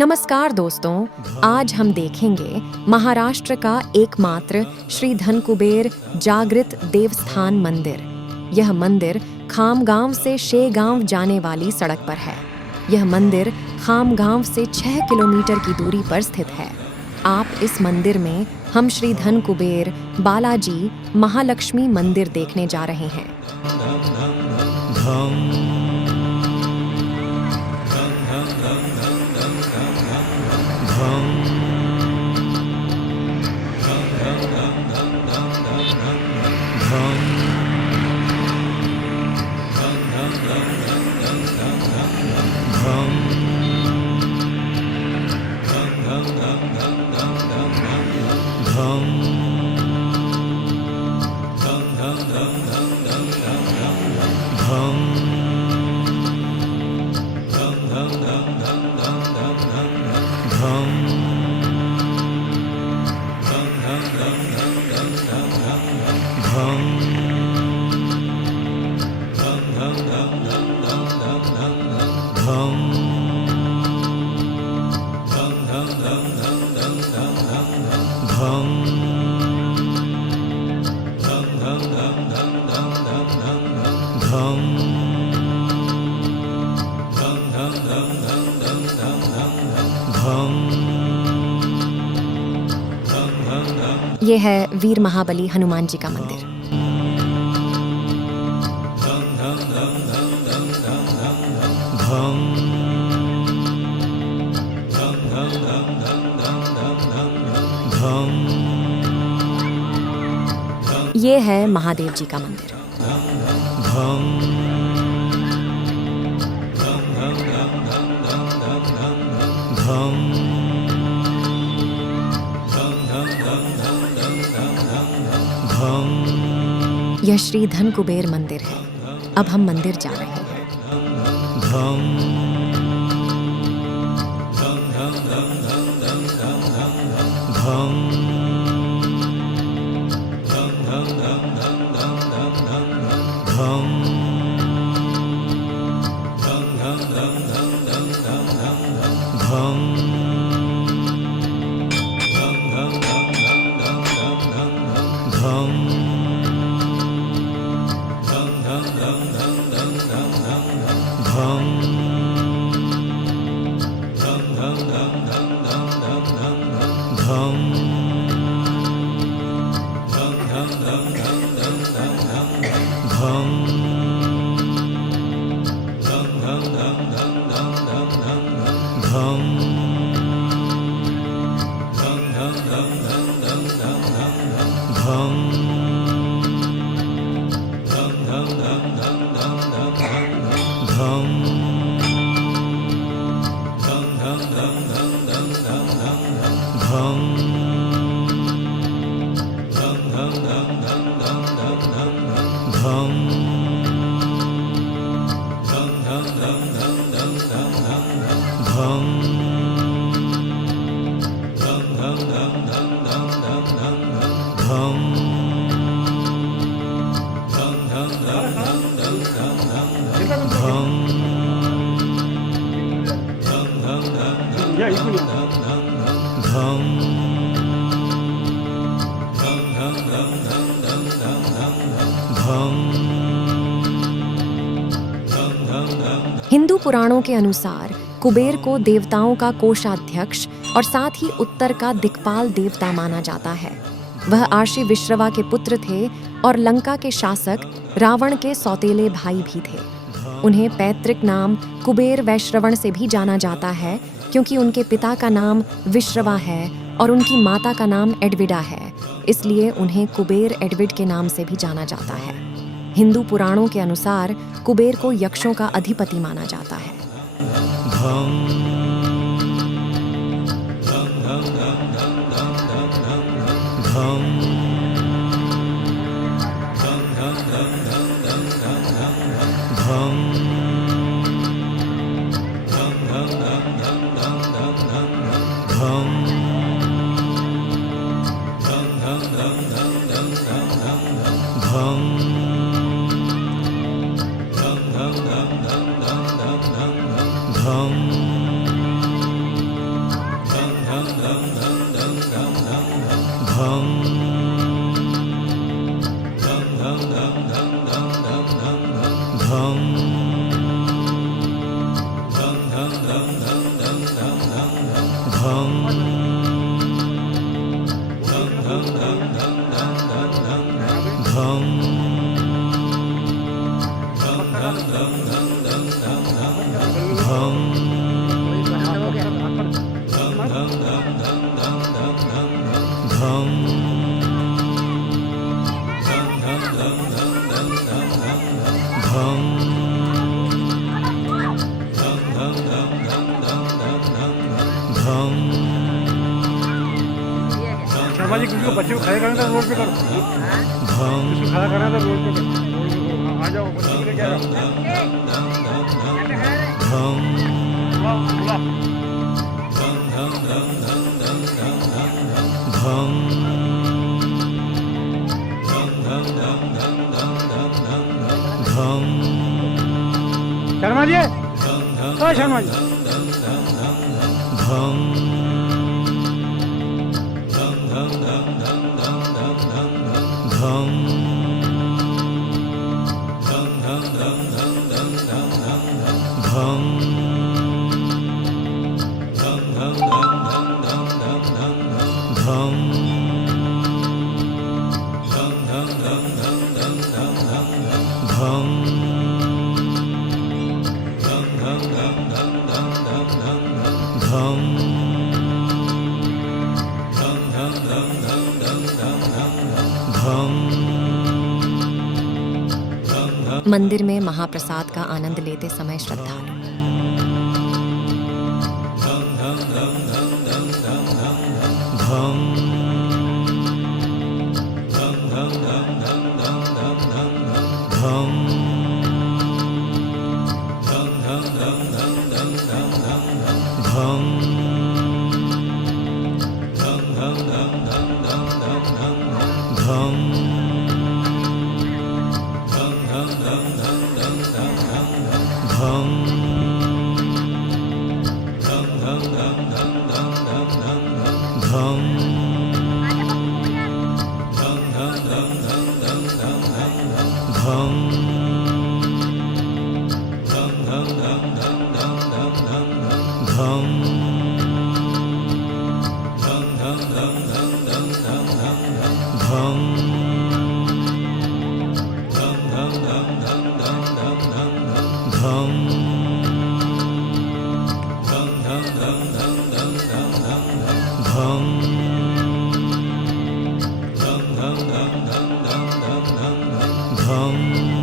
नमस्कार दोस्तों, आज हम देखेंगे महाराष्ट्र का एकमात्र श्री धनकुबेर जागृत देवस्थान मंदिर। यह मंदिर खामगांव से शेगांव जाने वाली सड़क पर है। यह मंदिर खामगांव से 6 किलोमीटर की दूरी पर स्थित है। आप इस मंदिर में हम श्री धनकुबेर बालाजी महालक्ष्मी मंदिर देखने जा रहे हैं। ये है वीर महाबली हनुमान जी का मंदिर। ये है महादेव जी का मंदिर। यह श्री धनकुबेर मंदिर है। अब हम मंदिर जा रहे हैं। हिंदू पुराणों के अनुसार कुबेर को देवताओं का कोषाध्यक्ष और साथ ही उत्तर का दिक्पाल देवता माना जाता है। वह आर्षि विश्रवा के पुत्र थे और लंका के शासक रावण के सौतेले भाई भी थे। उन्हें पैतृक नाम कुबेर वैश्रवण से भी जाना जाता है, क्योंकि उनके पिता का नाम विश्रवा है और उनकी माता का नाम एडविडा है। इसलिए उन्हें कुबेर एडविड के नाम से भी जाना जाता है। हिंदू पुराणों के अनुसार कुबेर को यक्षों का अधिपति माना जाता है। शर्मा जी किसी को बच्चे को खड़े करना था रोड पे करो, किसी को खड़ा करना था रोड पे करो, आ जाओ बच्चे को लेके आ शर्मा जी, ओ शर्मा जी, मंदिर में महाप्रसाद का आनंद लेते समय श्रद्धालु Hum.